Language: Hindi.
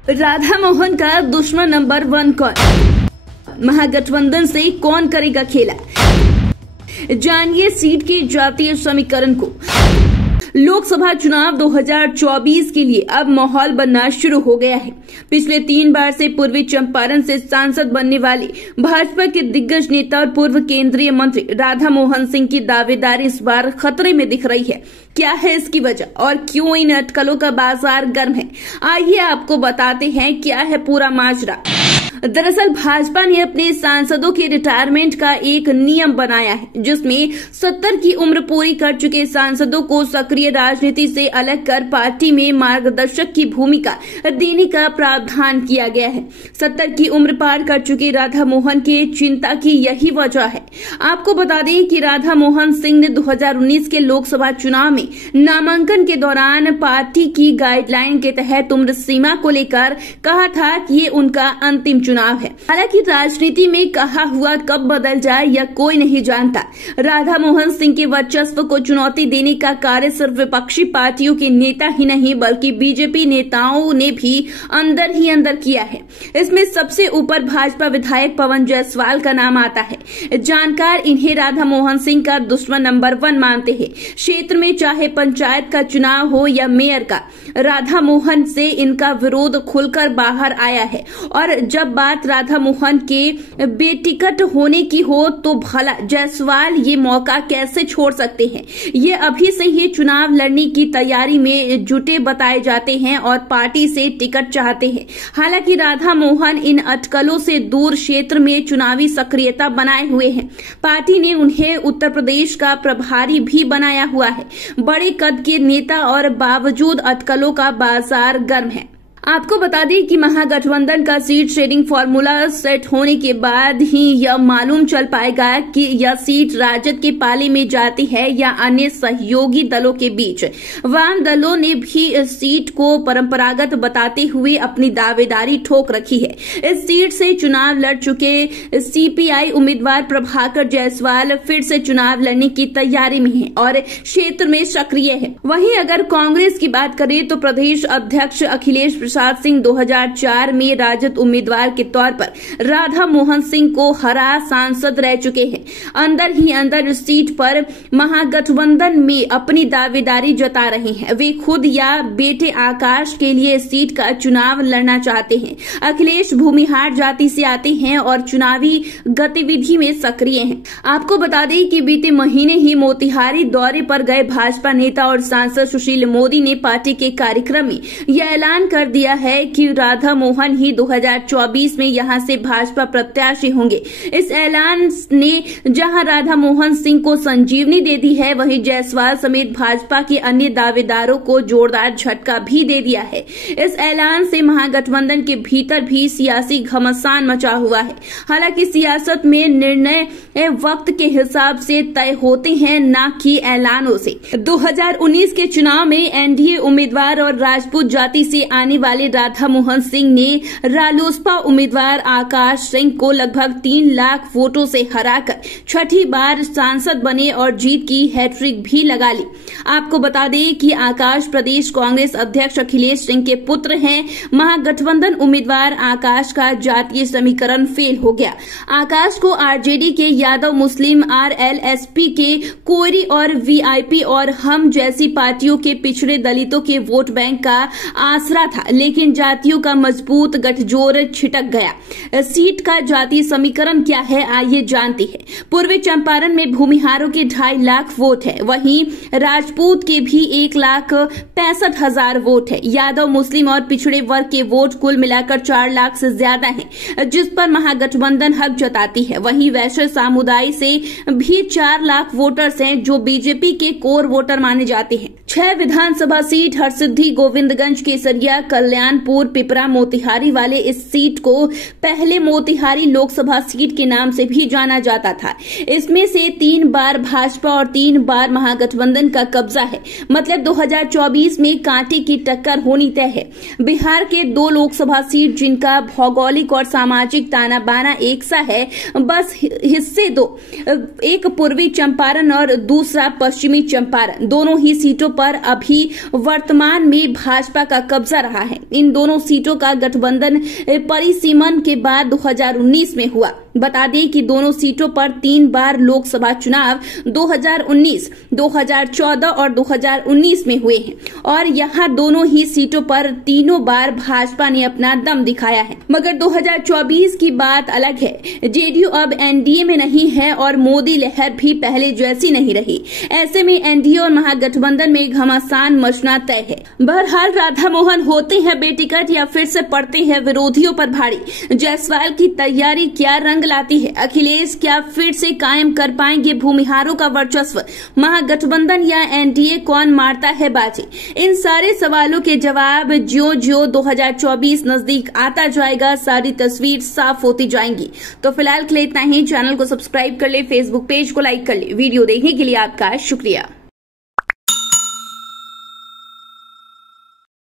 राधा मोहन का दुश्मन नंबर 1 कौन? महागठबंधन से कौन करेगा खेला? जानिए सीट के जातीय समीकरण को। लोकसभा चुनाव 2024 के लिए अब माहौल बनना शुरू हो गया है। पिछले 3 बार से पूर्वी चंपारण से सांसद बनने वाले भाजपा के दिग्गज नेता और पूर्व केंद्रीय मंत्री राधा मोहन सिंह की दावेदारी इस बार खतरे में दिख रही है। क्या है इसकी वजह और क्यों इन अटकलों का बाजार गर्म है? आइए आपको बताते हैं क्या है पूरा माजरा। दरअसल भाजपा ने अपने सांसदों के रिटायरमेंट का एक नियम बनाया है, जिसमें 70 की उम्र पूरी कर चुके सांसदों को सक्रिय राजनीति से अलग कर पार्टी में मार्गदर्शक की भूमिका देने का प्रावधान किया गया है। 70 की उम्र पार कर चुके राधा मोहन के चिंता की यही वजह है। आपको बता दें कि राधा मोहन सिंह ने 2019 के लोकसभा चुनाव में नामांकन के दौरान पार्टी की गाइडलाइन के तहत उम्र सीमा को लेकर कहा था कि ये उनका अंतिम चुनाव है। हालांकि राजनीति में कहा हुआ कब बदल जाए यह कोई नहीं जानता। राधा मोहन सिंह के वर्चस्व को चुनौती देने का कार्य सिर्फ विपक्षी पार्टियों के नेता ही नहीं बल्कि बीजेपी नेताओं ने भी अंदर ही अंदर किया है। इसमें सबसे ऊपर भाजपा विधायक पवन जायसवाल का नाम आता है। जानकार इन्हें राधा मोहन सिंह का दुश्मन नंबर 1 मानते हैं। क्षेत्र में चाहे पंचायत का चुनाव हो या मेयर का, राधा मोहन से इनका विरोध खुलकर बाहर आया है। और जब बात राधा मोहन के बेटिकट होने की हो तो भला जायसवाल ये मौका कैसे छोड़ सकते हैं? ये अभी से ही चुनाव लड़ने की तैयारी में जुटे बताए जाते हैं और पार्टी से टिकट चाहते हैं। हालांकि राधा मोहन इन अटकलों से दूर क्षेत्र में चुनावी सक्रियता बनाए हुए हैं। पार्टी ने उन्हें उत्तर प्रदेश का प्रभारी भी बनाया हुआ है। बड़े कद के नेता और बावजूद अटकलों का बाजार गर्म है। आपको बता दें कि महागठबंधन का सीट शेयरिंग फॉर्मूला सेट होने के बाद ही यह मालूम चल पाएगा कि यह सीट राजद के पाले में जाती है या अन्य सहयोगी दलों के बीच। वाम दलों ने भी इस सीट को परंपरागत बताते हुए अपनी दावेदारी ठोक रखी है। इस सीट से चुनाव लड़ चुके सीपीआई उम्मीदवार प्रभाकर जायसवाल फिर से चुनाव लड़ने की तैयारी में है और क्षेत्र में सक्रिय है। वहीं अगर कांग्रेस की बात करें तो प्रदेश अध्यक्ष अखिलेश प्रसाद सिंह 2004 में राजद उम्मीदवार के तौर पर राधा मोहन सिंह को हरा सांसद रह चुके हैं। अंदर ही अंदर इस सीट पर महागठबंधन में अपनी दावेदारी जता रहे हैं। वे खुद या बेटे आकाश के लिए इस सीट का चुनाव लड़ना चाहते हैं। अखिलेश भूमिहार जाति से आते हैं और चुनावी गतिविधि में सक्रिय हैं। आपको बता दें कि बीते महीने ही मोतिहारी दौरे पर गए भाजपा नेता और सांसद सुशील मोदी ने पार्टी के कार्यक्रम में यह ऐलान कर दिया है कि राधा मोहन ही 2024 में यहां से भाजपा प्रत्याशी होंगे। इस ऐलान ने जहां राधा मोहन सिंह को संजीवनी दे दी है, वहीं जायसवाल समेत भाजपा के अन्य दावेदारों को जोरदार झटका भी दे दिया है। इस ऐलान से महागठबंधन के भीतर भी सियासी घमासान मचा हुआ है। हालांकि सियासत में निर्णय वक्त के हिसाब से तय होते हैं, न कि ऐलानों से। 2019 के चुनाव में एनडीए उम्मीदवार और राजपूत जाति से आने वाले राधा मोहन सिंह ने रालोसपा उम्मीदवार आकाश सिंह को लगभग 3 लाख वोटों से हराकर छठी बार सांसद बने और जीत की हैट्रिक भी लगा ली। आपको बता दें कि आकाश प्रदेश कांग्रेस अध्यक्ष अखिलेश सिंह के पुत्र हैं। महागठबंधन उम्मीदवार आकाश का जातीय समीकरण फेल हो गया। आकाश को आरजेडी के यादव मुस्लिम, आरएलएसपी के कोयरी और वीआईपी और हम जैसी पार्टियों के पिछड़े दलितों के वोट बैंक का आसरा था, लेकिन जातियों का मजबूत गठजोड़ छिटक गया। सीट का जातीय समीकरण क्या है, आइए जानते हैं। पूर्वी चंपारण में भूमिहारों के 2.5 लाख वोट है, वहीं राजपूत के भी 1,65,000 वोट है। यादव मुस्लिम और पिछड़े वर्ग के वोट कुल मिलाकर 4 लाख से ज्यादा हैं, जिस पर महागठबंधन हक जताती है। वहीं वैश्य समुदाय से भी 4 लाख वोटर्स हैं, जो बीजेपी के कोर वोटर माने जाते हैं। 6 विधानसभा सीट हरसिद्धि, गोविंदगंज, केसरिया, कल्याणपुर, पिपरा, मोतिहारी वाले इस सीट को पहले मोतिहारी लोकसभा सीट के नाम से भी जाना जाता था। इसमें से 3 बार भाजपा और 3 बार महागठबंधन का कब्जा है। मतलब 2024 में कांटे की टक्कर होनी तय है। बिहार के 2 लोकसभा सीट जिनका भौगोलिक और सामाजिक ताना बाना एक सा है, बस हिस्से 2, एक पूर्वी चंपारण और दूसरा पश्चिमी चंपारण। दोनों ही सीटों पर अभी वर्तमान में भाजपा का कब्जा रहा है। इन दोनों सीटों का गठबंधन परिसीमन के बाद 2019 में हुआ। बता दें कि दोनों सीटों पर 3 बार लोकसभा चुनाव 2019, 2014 और 2019 में हुए हैं और यहां दोनों ही सीटों पर तीनों बार भाजपा ने अपना दम दिखाया है। मगर 2024 की बात अलग है। जेडीयू अब एनडीए में नहीं है और मोदी लहर भी पहले जैसी नहीं रही। ऐसे में एनडीए और महागठबंधन में घमासान मचना तय है। बहरहाल राधा मोहन होते हैं बेटिकट या फिर से पड़ते हैं विरोधियों पर भारी। जायसवाल की तैयारी क्या रंग लाती है? अखिलेश क्या फिर से कायम कर पाएंगे भूमिहारों का वर्चस्व? महागठबंधन या एनडीए कौन मारता है बाजी? इन सारे सवालों के जवाब ज्यों-ज्यों 2024 नजदीक आता जाएगा सारी तस्वीर साफ होती जाएंगी। तो फिलहाल के लिए इतना ही। चैनल को सब्सक्राइब कर ले, फेसबुक पेज को लाइक कर ले। वीडियो देखने के लिए आपका शुक्रिया।